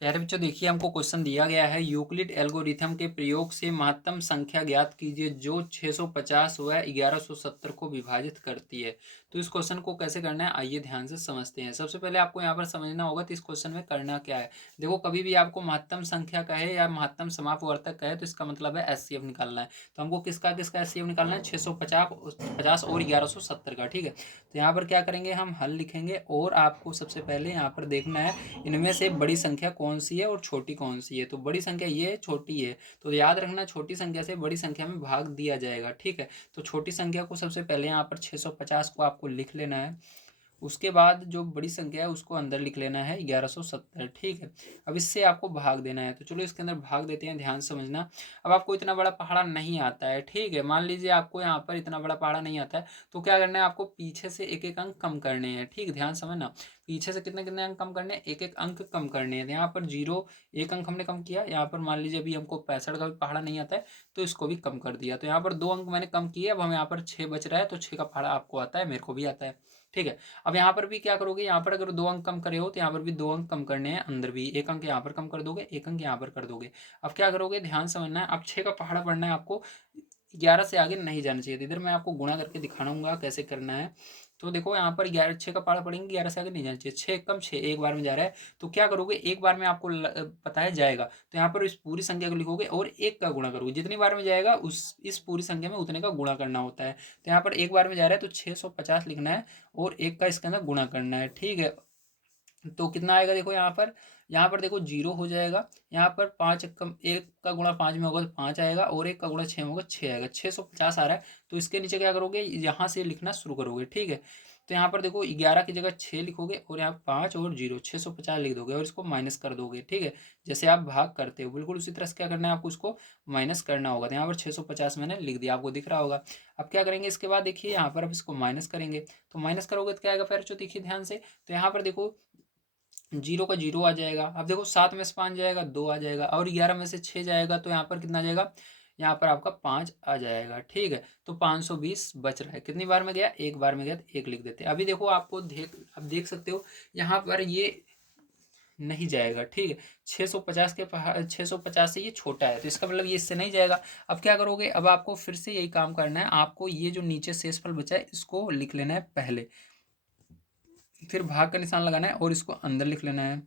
प्यारे बच्चों देखिए हमको क्वेश्चन दिया गया है यूक्लिड एल्गोरिथम के प्रयोग से महत्तम संख्या ज्ञात कीजिए जो 650 व 1170 को विभाजित करती है। तो इस क्वेश्चन को कैसे करना है आइए ध्यान से समझते हैं। सबसे पहले आपको यहाँ पर समझना होगा तो इस क्वेश्चन में करना क्या है। देखो कभी भी आपको महत्तम संख्या कहे या महत्तम समापवर्तक कहे तो इसका मतलब है एचसीएफ निकालना है। तो हमको किसका किसका एचसीएफ निकालना है 650 और 1170 का। ठीक है, तो यहाँ पर क्या करेंगे हम हल लिखेंगे और आपको सबसे पहले यहाँ पर देखना है इनमें से बड़ी संख्या कौन सी है और छोटी कौन सी है। तो बड़ी संख्या ये है, छोटी है, तो याद रखना छोटी संख्या से बड़ी संख्या में भाग दिया जाएगा। ठीक है, तो छोटी संख्या को सबसे पहले यहाँ पर 650 को आपको लिख लेना है। उसके बाद जो बड़ी संख्या है उसको अंदर लिख लेना है 1170। ठीक है, अब इससे आपको भाग देना है, तो चलो इसके अंदर भाग देते हैं, ध्यान समझना। अब आपको इतना बड़ा पहाड़ा नहीं आता है, ठीक है, मान लीजिए आपको यहाँ पर इतना बड़ा पहाड़ा नहीं आता है, तो क्या करना है आपको पीछे से एक एक अंक कम करने हैं। ठीक, ध्यान समझना, पीछे से कितने कितने अंक कम करने हैं, एक एक अंक कम करने हैं। यहाँ पर जीरो एक अंक हमने कम किया, यहाँ पर मान लीजिए अभी हमको 65 का भी पहाड़ा नहीं आता है तो इसको भी कम कर दिया, तो यहाँ पर 2 अंक मैंने कम किए। अब हम यहाँ पर 6 बच रहा है, तो 6 का पहाड़ा आपको आता है, मेरे को भी आता है। ठीक है, अब यहाँ पर भी क्या करोगे, यहाँ पर अगर 2 अंक कम करे हो तो यहाँ पर भी 2 अंक कम करने हैं, अंदर भी एक अंक यहाँ पर कम कर दोगे, एक अंक यहाँ पर कर दोगे। अब क्या करोगे, ध्यान समझना है, अब 6 का पहाड़ा पढ़ना है आपको, 11 से आगे नहीं जाना चाहिए। तो इधर मैं आपको गुणा करके दिखाऊंगा कैसे करना है। तो देखो यहाँ पर 11 6 का पहाड़ा पढ़ेंगे, 11 से आगे नहीं जाना चाहिए, 6 कम 6 एक बार में जा रहा है। तो क्या करोगे, एक बार में आपको पता है जाएगा, तो यहाँ पर इस पूरी संख्या को लिखोगे और एक का गुणा करोगे, जितनी बार में जाएगा उस इस पूरी संख्या में उतने का गुणा करना होता है। तो यहाँ पर एक बार में जा रहा है तो 650 लिखना है और एक का इसके अंदर गुणा करना है। ठीक है, तो कितना आएगा देखो, यहाँ पर देखो जीरो हो जाएगा, यहाँ पर पाँच कम एक का गुणा पाँच में होगा तो 5 आएगा और एक का गुणा 6 में होगा 6 आएगा, 650 आ रहा है। तो इसके नीचे क्या करोगे, यहाँ से लिखना शुरू करोगे। ठीक है, तो यहाँ पर देखो 11 की जगह 6 लिखोगे और यहाँ 5 और जीरो 650 लिख दोगे और इसको माइनस कर दोगे। ठीक है, जैसे आप भाग करते हो बिल्कुल उसी तरह से क्या करना है आपको उसको माइनस करना होगा। तो यहाँ पर 650 मैंने लिख दिया, आपको दिख रहा होगा। अब क्या करेंगे इसके बाद देखिए यहाँ पर अब इसको माइनस करेंगे, तो माइनस करोगे तो क्या आएगा फिर, जो देखिए ध्यान से, तो यहाँ पर देखो जीरो का जीरो आ जाएगा। अब देखो 7 में से 5 जाएगा 2 आ जाएगा और 11 में से 6 जाएगा तो यहाँ पर कितना आ जाएगा, यहाँ पर आपका 5 आ जाएगा। ठीक है, तो 520 बच रहा है, कितनी बार में गया, एक बार में गया, तो एक लिख देते हैं। अभी देखो आपको अब देख सकते हो यहाँ पर ये नहीं जाएगा। ठीक है, 650 के 650 से ये छोटा है तो इसका मतलब ये इससे नहीं जाएगा। अब क्या करोगे, अब आपको फिर से यही काम करना है, आपको ये जो नीचे शेषफल बचा है इसको लिख लेना है पहले, फिर भाग का निशान लगाना है और इसको अंदर लिख लेना है।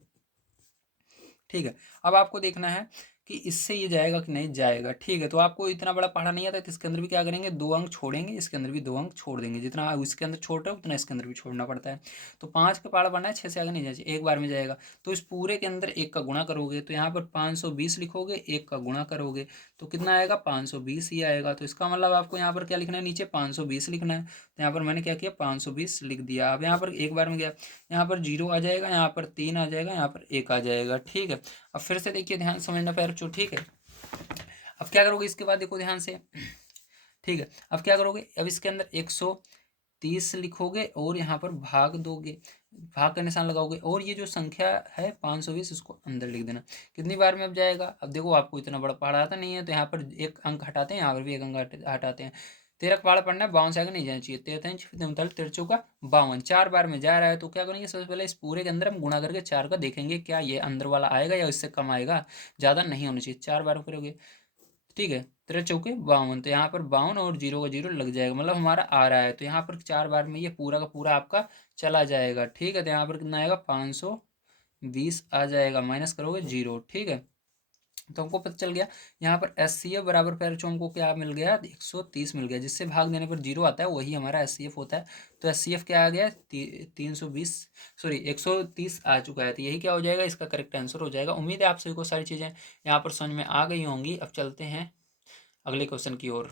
ठीक है, अब आपको देखना है कि इससे ये जाएगा कि नहीं जाएगा। ठीक है, तो आपको इतना बड़ा पढ़ा नहीं आता है तो इसके अंदर भी क्या करेंगे, 2 अंक छोड़ेंगे, इसके अंदर भी 2 अंक छोड़ देंगे, जितना इसके अंदर छोड़ रहा है उतना इसके अंदर भी छोड़ना पड़ता है। तो 5 का पहाड़ा पढ़ना है, 6 से आगे नहीं जाना चाहिए, एक बार में जाएगा। तो इस पूरे के अंदर एक का गुणा करोगे, तो यहाँ पर 520 लिखोगे, एक का गुणा करोगे तो कितना आएगा, 520 ही आएगा। तो इसका मतलब आपको यहाँ पर क्या लिखना है, नीचे 520 लिखना है। तो यहाँ पर मैंने क्या किया, 520 लिख दिया। अब यहाँ पर एक बार में गया, यहाँ पर जीरो आ जाएगा, यहाँ पर 3 आ जाएगा, यहाँ पर एक आ जाएगा। ठीक है, अब फिर से देखिए, ध्यान समझना पैर बच्चों। ठीक है, अब क्या करोगे इसके बाद देखो ध्यान से। ठीक है, अब क्या करोगे, अब इसके अंदर 130 लिखोगे और यहाँ पर भाग दोगे, भाग का निशान लगाओगे और ये जो संख्या है 520 इसको अंदर लिख देना। कितनी बार में अब जाएगा, अब देखो आपको इतना बड़ा पहाड़ आता नहीं है तो यहाँ पर एक अंक हटाते हैं, यहाँ पर भी एक अंक हटाते हैं। 13 का पहाड़ा पढ़ना है, 52 से आगे नहीं जाना चाहिए, 13 13 52 4 बार में जा रहा है। तो क्या करेंगे, सबसे पहले इस पूरे के अंदर हम गुणा करके 4 का देखेंगे क्या ये अंदर वाला आएगा या इससे कम आएगा, ज़्यादा नहीं होना चाहिए, 4 बार करोगे। ठीक है, 13 चौके 52, तो यहाँ पर 52 और जीरो का जीरो लग जाएगा, मतलब हमारा आ रहा है। तो यहाँ पर 4 बार में ये पूरा का पूरा आपका चला जाएगा। ठीक है, तो यहाँ पर कितना आएगा, 520 आ जाएगा, माइनस करोगे जीरो। ठीक है, तो हमको पता चल गया यहाँ पर एस सी एफ बराबर पैर हमको क्या मिल गया, 130 मिल गया, जिससे भाग देने पर जीरो आता है वही हमारा एस सी एफ होता है। तो एस सी एफ क्या आ गया, 320 सॉरी 130 आ चुका है। तो यही क्या हो जाएगा, इसका करेक्ट आंसर हो जाएगा। उम्मीद है आप सभी को सारी चीज़ें यहाँ पर समझ में आ गई होंगी। अब चलते हैं अगले क्वेश्चन की ओर।